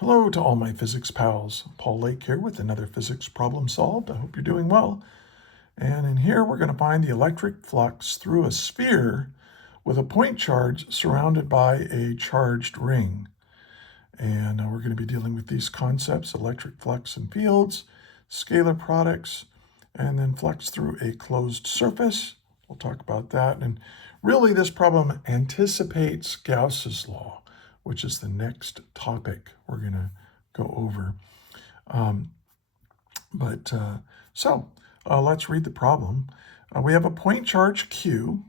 Hello to all my physics pals. Paul Lake here with another physics problem solved. I hope you're doing well. And in here we're going to find the electric flux through a sphere with a point charge surrounded by a charged ring. And we're going to be dealing with these concepts: electric flux and fields, scalar products, and then flux through a closed surface. We'll talk about that. And really this problem anticipates Gauss's law, which is the next topic we're going to go over. Let's read the problem. We have a point charge Q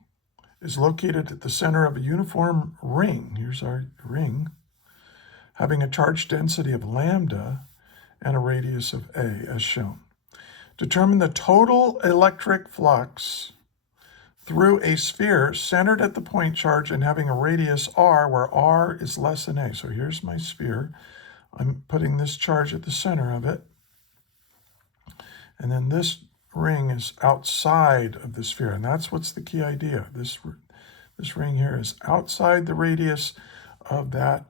is located at the center of a uniform ring. Here's our ring, having a charge density of lambda and a radius of A, as shown. Determine the total electric flux through a sphere centered at the point charge and having a radius r, where r is less than a. So here's my sphere. I'm putting this charge at the center of it. And then this ring is outside of the sphere. And that's what's the key idea. This ring here is outside the radius of that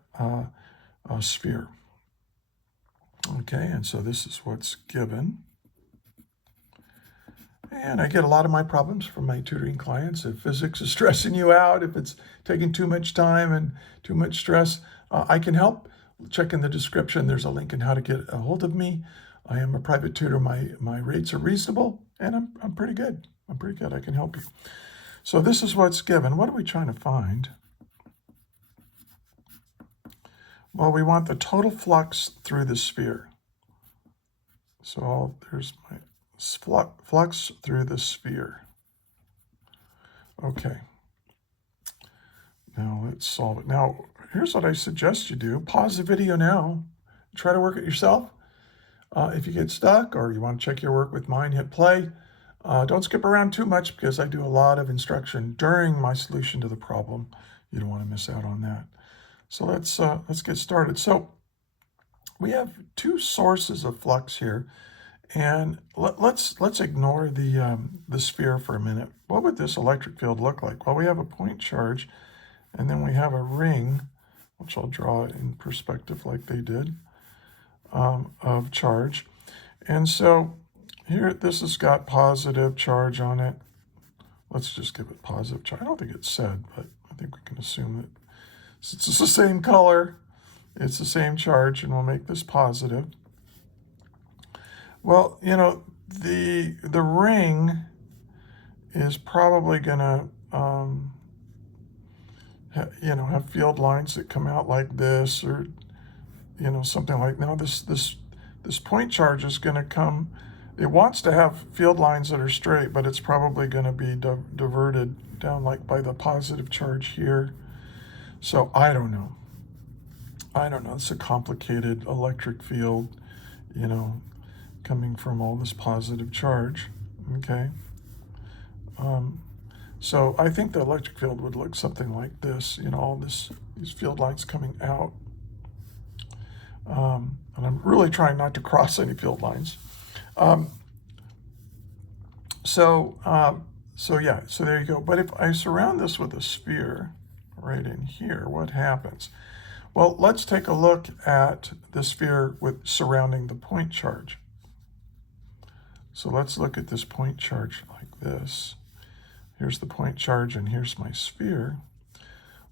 sphere. Okay, and so this is what's given. And I get a lot of my problems from my tutoring clients. If physics is stressing you out, if it's taking too much time and too much stress, I can help. Check in the description. There's a link in how to get a hold of me. I am a private tutor. My rates are reasonable, and I'm pretty good. I'm pretty good. I can help you. So this is what's given. What are we trying to find? Well, we want the total flux through the sphere. So there's my flux through the sphere. Okay. Now let's solve it. Now, here's what I suggest you do. Pause the video now. Try to work it yourself. If you get stuck or you want to check your work with mine, hit play. Don't skip around too much because I do a lot of instruction during my solution to the problem. You don't want to miss out on that. So let's get started. So we have two sources of flux here. And let's ignore the sphere for a minute. What would this electric field look like? Well, we have a point charge, and then we have a ring, which I'll draw in perspective like they did, of charge. And so here, this has got positive charge on it. Let's just give it positive charge. I don't think it's said, but I think we can assume that since it's the same color, it's the same charge, and we'll make this positive. Well, you know, the ring is probably going to, have field lines that come out like this, or, something like. Now this point charge is going to come. It wants to have field lines that are straight, but it's probably going to be diverted down like by the positive charge here. So I don't know. It's a complicated electric field, coming from all this positive charge, okay? So I think the electric field would look something like this, all these field lines coming out. And I'm really trying not to cross any field lines. So there you go. But if I surround this with a sphere right in here, what happens? Well, let's take a look at the sphere surrounding the point charge. So let's look at this point charge like this. Here's the point charge, and here's my sphere.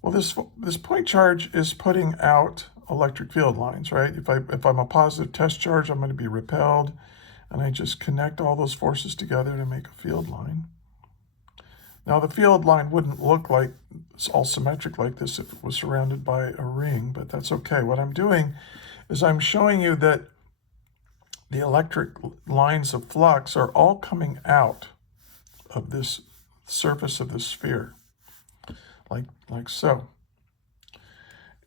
Well, this point charge is putting out electric field lines, right? If I'm a positive test charge, I'm going to be repelled, and I just connect all those forces together to make a field line. Now, the field line wouldn't look like it's all symmetric like this if it was surrounded by a ring, but that's okay. What I'm doing is I'm showing you that the electric lines of flux are all coming out of this surface of the sphere, like so.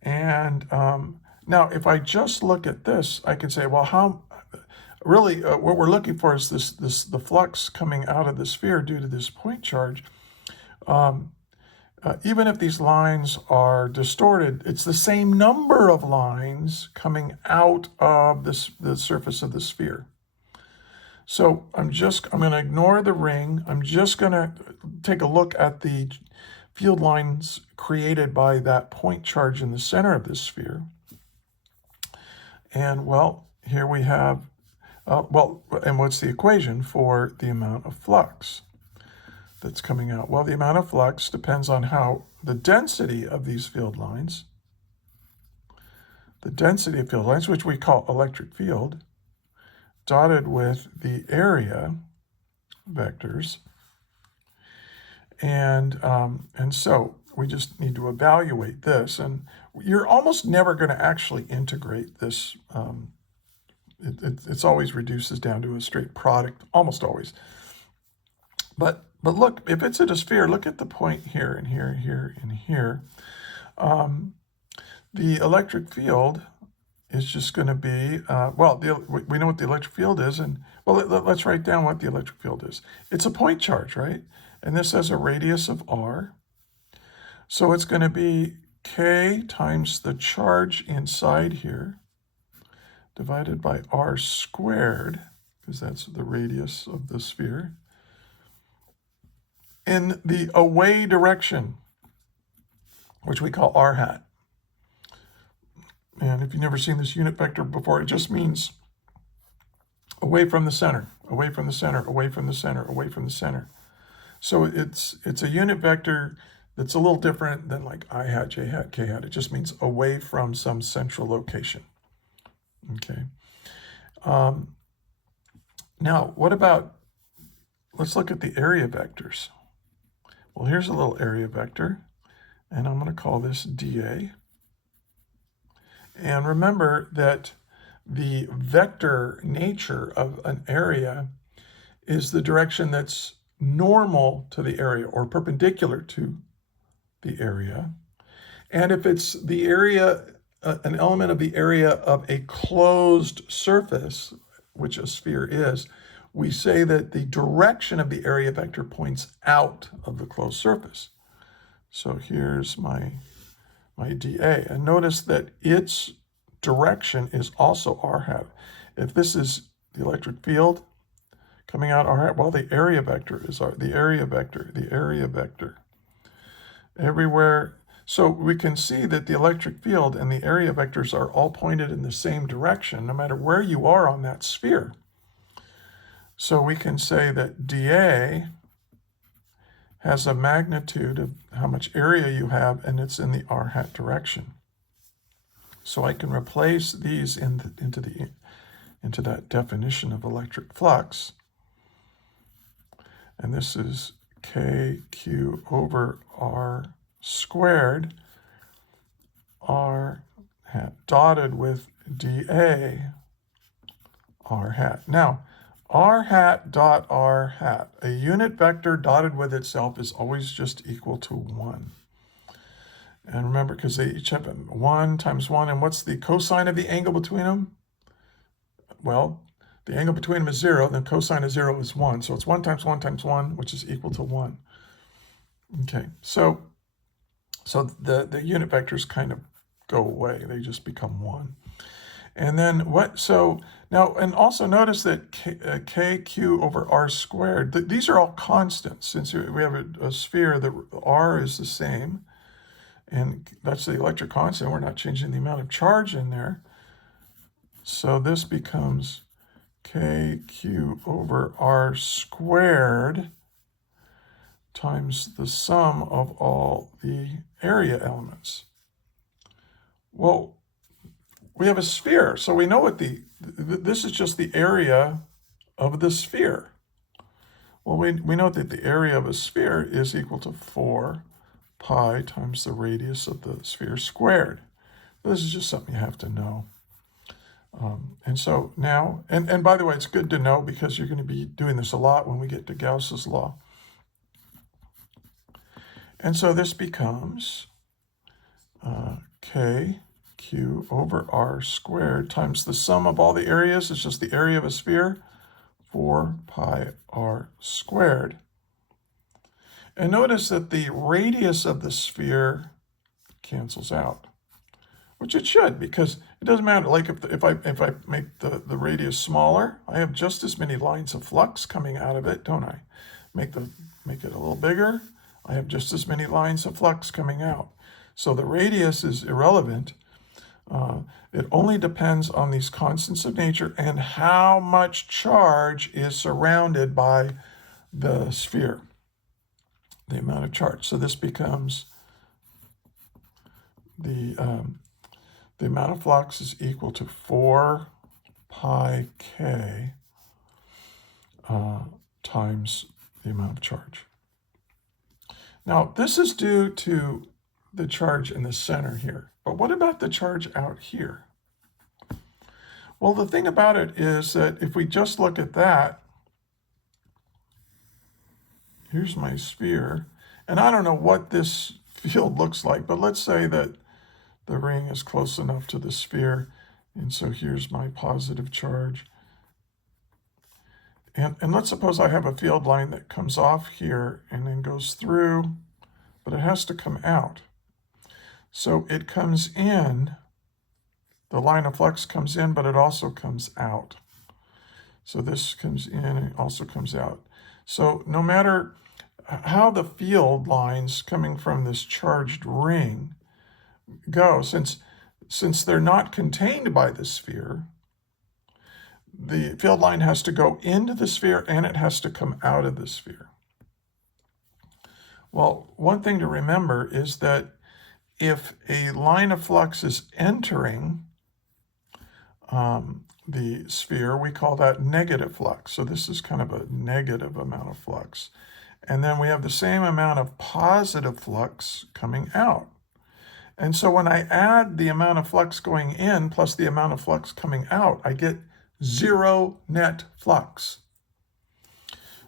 And now, if I just look at this, I can say, well, what we're looking for is the flux coming out of the sphere due to this point charge. Even if these lines are distorted, it's the same number of lines coming out of the surface of the sphere. So I'm going to ignore the ring. I'm just going to take a look at the field lines created by that point charge in the center of this sphere. And well, here we have, and what's the equation for the amount of flux that's coming out? Well, the amount of flux depends on how the density of these field lines, which we call electric field, dotted with the area vectors. And so we just need to evaluate this. And you're almost never going to actually integrate this. It's always reduces down to a straight product, almost always. But look, if it's in a sphere, look at the point here and here and here and here. The electric field is just going to be, we know what the electric field is, and let's write down what the electric field is. It's a point charge, right? And this has a radius of r. So it's going to be k times the charge inside here divided by r squared, because that's the radius of the sphere, in the away direction, which we call r hat. And if you've never seen this unit vector before, it just means away from the center, away from the center, away from the center, away from the center. So it's a unit vector that's a little different than like I hat, j hat, k hat. It just means away from some central location. Okay. Now, what about, let's look at the area vectors. Well, here's a little area vector, and I'm going to call this dA. And remember that the vector nature of an area is the direction that's normal to the area or perpendicular to the area. And if it's the area, an element of the area of a closed surface, which a sphere is, we say that the direction of the area vector points out of the closed surface. So here's my dA. And notice that its direction is also r hat. If this is the electric field coming out r hat, well, the area vector is the area vector. Everywhere. So we can see that the electric field and the area vectors are all pointed in the same direction, no matter where you are on that sphere. So we can say that dA has a magnitude of how much area you have, and it's in the r hat direction. So I can replace these into that definition of electric flux. And this is kq over r squared, r hat, dotted with dA, r hat. Now, r hat dot r hat, a unit vector dotted with itself is always just equal to 1. And remember, because they each have 1 times 1, and what's the cosine of the angle between them? Well, the angle between them is 0, then cosine of 0 is 1. So it's 1 times 1 times 1, which is equal to 1. Okay, so the unit vectors kind of go away. They just become 1. And then now, and also notice that kq over r squared, these are all constants. Since we have a sphere, the r is the same. And that's the electric constant. We're not changing the amount of charge in there. So this becomes kq over r squared times the sum of all the area elements. Well, we have a sphere, so we know what this is just the area of the sphere. Well, we know that the area of a sphere is equal to 4 pi times the radius of the sphere squared. This is just something you have to know. And so now, and by the way, it's good to know because you're going to be doing this a lot when we get to Gauss's law. And so this becomes kq over r squared times the sum of all the areas. It's just the area of a sphere, 4 pi r squared. And notice that the radius of the sphere cancels out, which it should, because it doesn't matter. Like if I make the radius smaller, I have just as many lines of flux coming out of it, don't I? Make it a little bigger, I have just as many lines of flux coming out. So the radius is irrelevant. It only depends on these constants of nature and how much charge is surrounded by the sphere, the amount of charge. So this becomes the amount of flux is equal to 4 pi k times the amount of charge. Now, this is due to the charge in the center here. But what about the charge out here? Well, the thing about it is that if we just look at that, here's my sphere, and I don't know what this field looks like, but let's say that the ring is close enough to the sphere, and so here's my positive charge. And let's suppose I have a field line that comes off here and then goes through, but it has to come out. So it comes in, the line of flux comes in, but it also comes out. So this comes in and it also comes out. So no matter how the field lines coming from this charged ring go, since they're not contained by the sphere, the field line has to go into the sphere and it has to come out of the sphere. Well, one thing to remember is that if a line of flux is entering the sphere, we call that negative flux. So this is kind of a negative amount of flux. And then we have the same amount of positive flux coming out. And so when I add the amount of flux going in plus the amount of flux coming out, I get 0 net flux.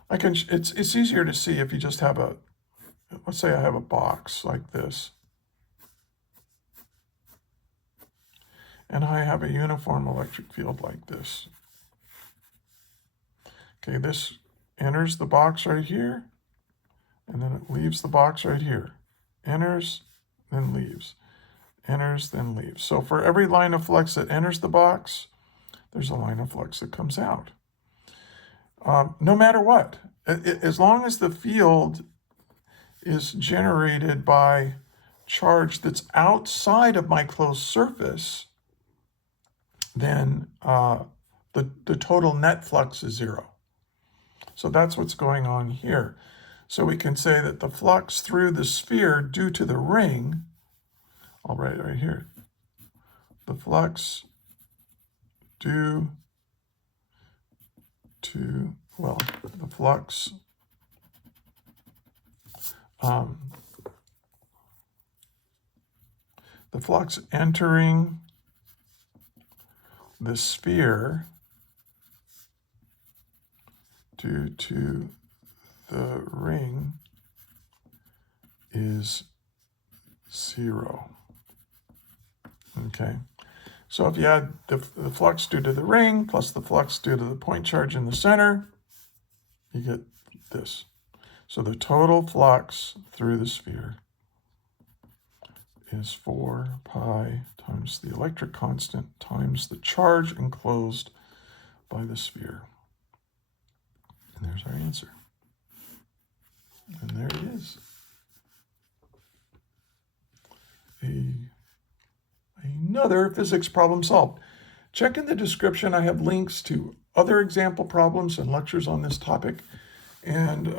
It's easier to see if you just have let's say I have a box like this. And I have a uniform electric field like this. Okay, this enters the box right here, and then it leaves the box right here. Enters, then leaves. Enters, then leaves. So for every line of flux that enters the box, there's a line of flux that comes out. No matter what, as long as the field is generated by charge that's outside of my closed surface, then the total net flux is 0. So that's what's going on here. So we can say that the flux through the sphere due to the ring, I'll write it right here, the flux due to, well, the flux entering the sphere due to the ring is 0. Okay, so if you add the flux due to the ring plus the flux due to the point charge in the center, you get this. So the total flux through the sphere is 4 pi times the electric constant times the charge enclosed by the sphere. And there's our answer. And there it is. Another physics problem solved. Check in the description. I have links to other example problems and lectures on this topic. And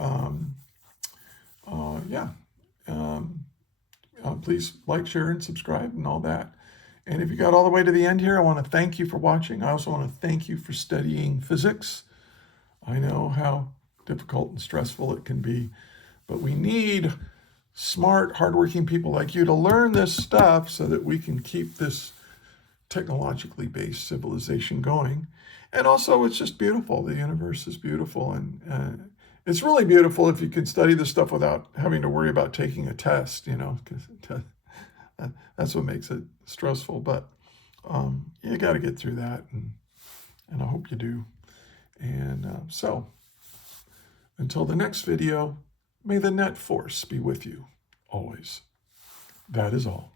please like, share, and subscribe and all that. And if you got all the way to the end here, I want to thank you for watching. I also want to thank you for studying physics. I know how difficult and stressful it can be, but we need smart, hardworking people like you to learn this stuff so that we can keep this technologically based civilization going. And also, it's just beautiful. The universe is beautiful, and it's really beautiful if you can study this stuff without having to worry about taking a test, because that's what makes it stressful. But you got to get through that, and I hope you do. And so, until the next video, may the net force be with you always. That is all.